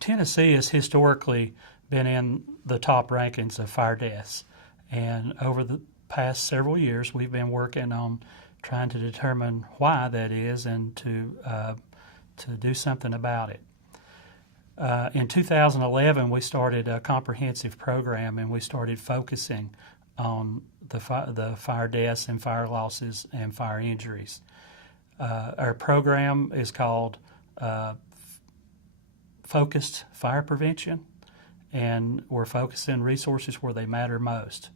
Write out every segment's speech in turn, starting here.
Tennessee has historically been in the top rankings of fire deaths, and over the past several years, we've been working on trying to determine why that is and to do something about it. In 2011, we started a comprehensive program, and we started focusing on the fire deaths and fire losses and fire injuries. Our program is called Focused Fire Prevention, and we're focusing resources where they matter most.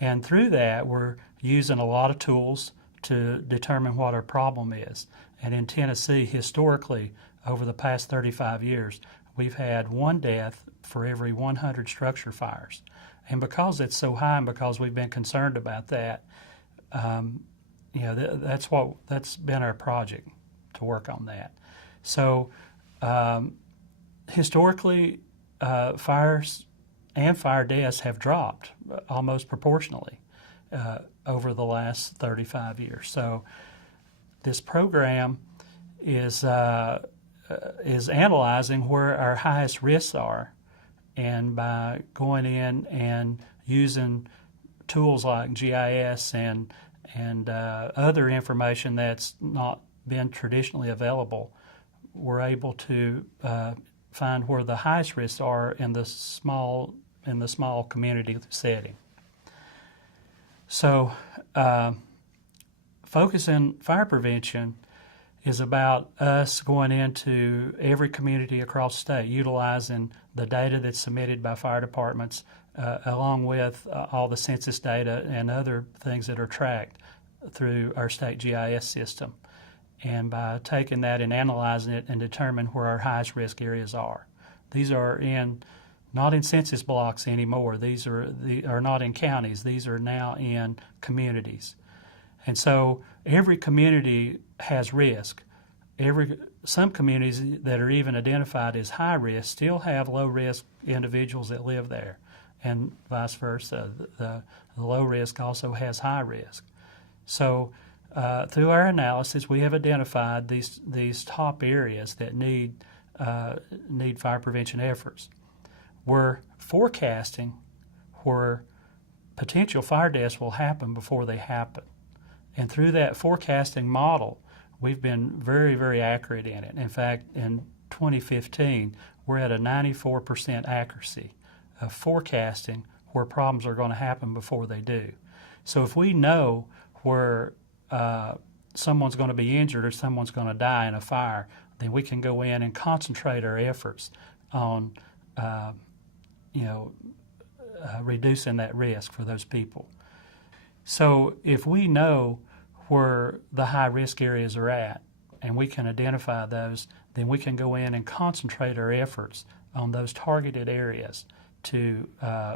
And through that, we're using a lot of tools to determine what our problem is. And in Tennessee, historically, over the past 35 years, we've had one death for every 100 structure fires. And because it's so high, and because we've been concerned about that, that's been our project to work on that. So historically, fires and fire deaths have dropped almost proportionally over the last 35 years. So this program is analyzing where our highest risks are, and by going in and using tools like GIS and other information that's not been traditionally available, we're able to find where the highest risks are in the small community setting. So, focusing fire prevention is about us going into every community across the state, utilizing the data that's submitted by fire departments, along with all the census data and other things that are tracked through our state GIS system. And by taking that and analyzing it and determine where our highest risk areas are. These are not in census blocks anymore. These are not in counties. These are now in communities. And so every community has risk. Some communities that are even identified as high risk still have low risk individuals that live there, and vice versa. The low risk also has high risk. So through our analysis, we have identified these top areas that need fire prevention efforts. We're forecasting where potential fire deaths will happen before they happen. And through that forecasting model, we've been very, very accurate in it. In fact, in 2015, we're at a 94% accuracy of forecasting where problems are going to happen before they do. So if we know where someone's going to be injured or someone's going to die in a fire, then we can go in and concentrate our efforts on reducing that risk for those people. So if we know where the high-risk areas are at and we can identify those, then we can go in and concentrate our efforts on those targeted areas to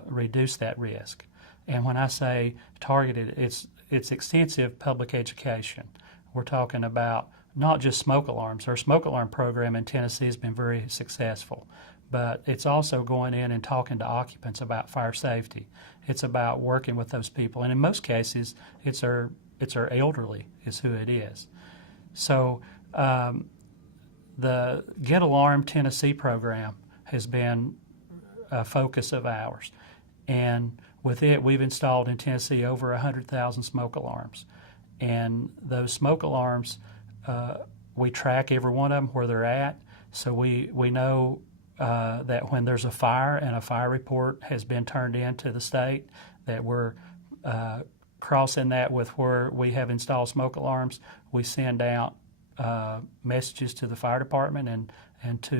reduce that risk. And when I say targeted, it's extensive public education. We're talking about not just smoke alarms. Our smoke alarm program in Tennessee has been very successful, but it's also going in and talking to occupants about fire safety. It's about working with those people, and in most cases, it's our elderly is who it is. So the Get Alarm Tennessee program has been a focus of ours, and with it, we've installed in Tennessee over 100,000 smoke alarms, and those smoke alarms, we track every one of them where they're at, so we know that when there's a fire and a fire report has been turned in to the state, that we're crossing that with where we have installed smoke alarms. We send out messages to the fire department and to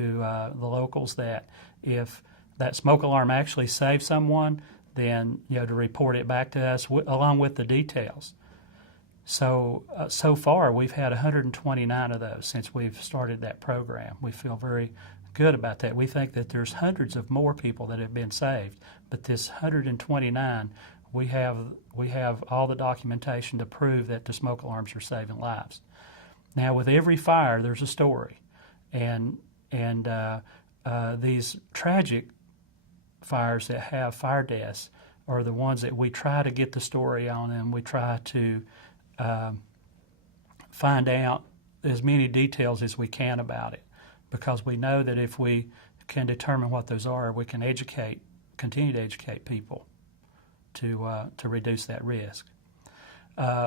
the locals that if that smoke alarm actually saved someone, then to report it back to us along with the details. So so far we've had 129 of those since we've started that program. We feel very good about that. We think that there's hundreds of more people that have been saved, but this 129, we have all the documentation to prove that the smoke alarms are saving lives. Now, with every fire, there's a story, and these tragic fires that have fire deaths are the ones that we try to get the story on, and we try to find out as many details as we can about it, because we know that if we can determine what those are, we can continue to educate people to reduce that risk.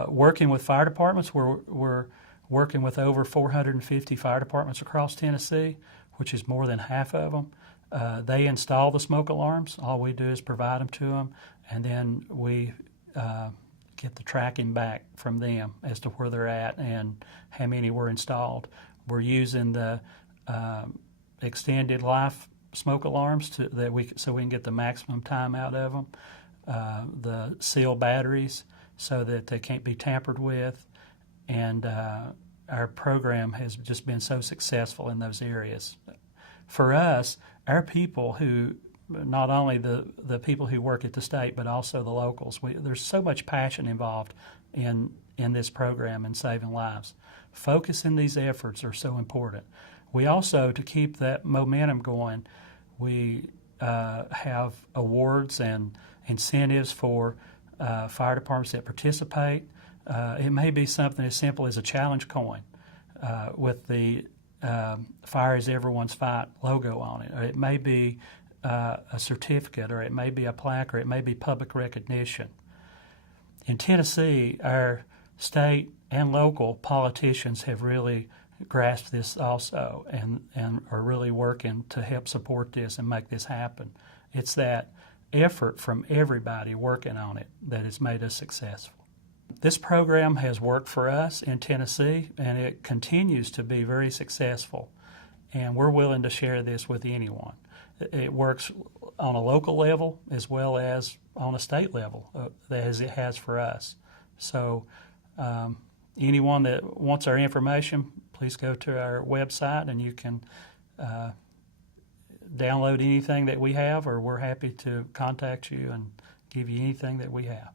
Working with fire departments, we're working with over 450 fire departments across Tennessee, which is more than half of them. They install the smoke alarms. All we do is provide them to them, and then we get the tracking back from them as to where they're at and how many were installed. We're using the extended life smoke alarms so we can get the maximum time out of them. The seal batteries so that they can't be tampered with, and our program has just been so successful in those areas. For us, our people who, not only the people who work at the state, but also the locals, there's so much passion involved in this program and saving lives. Focusing these efforts are so important. We also, to keep that momentum going, we have awards and incentives for fire departments that participate. It may be something as simple as a challenge coin with the Fire is Everyone's Fight logo on it. Or it may be a certificate, or it may be a plaque, or it may be public recognition. In Tennessee, our state and local politicians have really grasped this also and are really working to help support this and make this happen. It's that effort from everybody working on it that has made us successful. This program has worked for us in Tennessee, and it continues to be very successful, and we're willing to share this with anyone. It works on a local level as well as on a state level, as it has for us. So anyone that wants our information, please go to our website and you can download anything that we have, or we're happy to contact you and give you anything that we have.